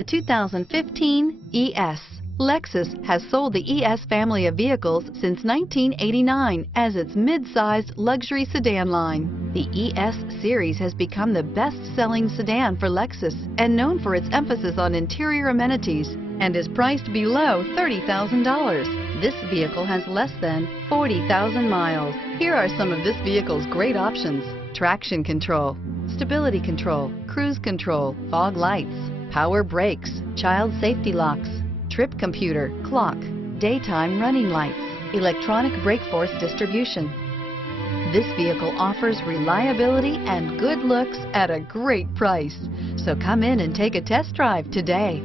The 2015 ES. Lexus has sold the ES family of vehicles since 1989 as its mid-sized luxury sedan line. The ES series has become the best-selling sedan for Lexus and known for its emphasis on interior amenities and is priced below $30,000. This vehicle has less than 40,000 miles. Here are some of this vehicle's great options: traction control, stability control, cruise control, fog lights, power brakes, child safety locks, trip computer, clock, daytime running lights, electronic brake force distribution. This vehicle offers reliability and good looks at a great price. So come in and take a test drive today.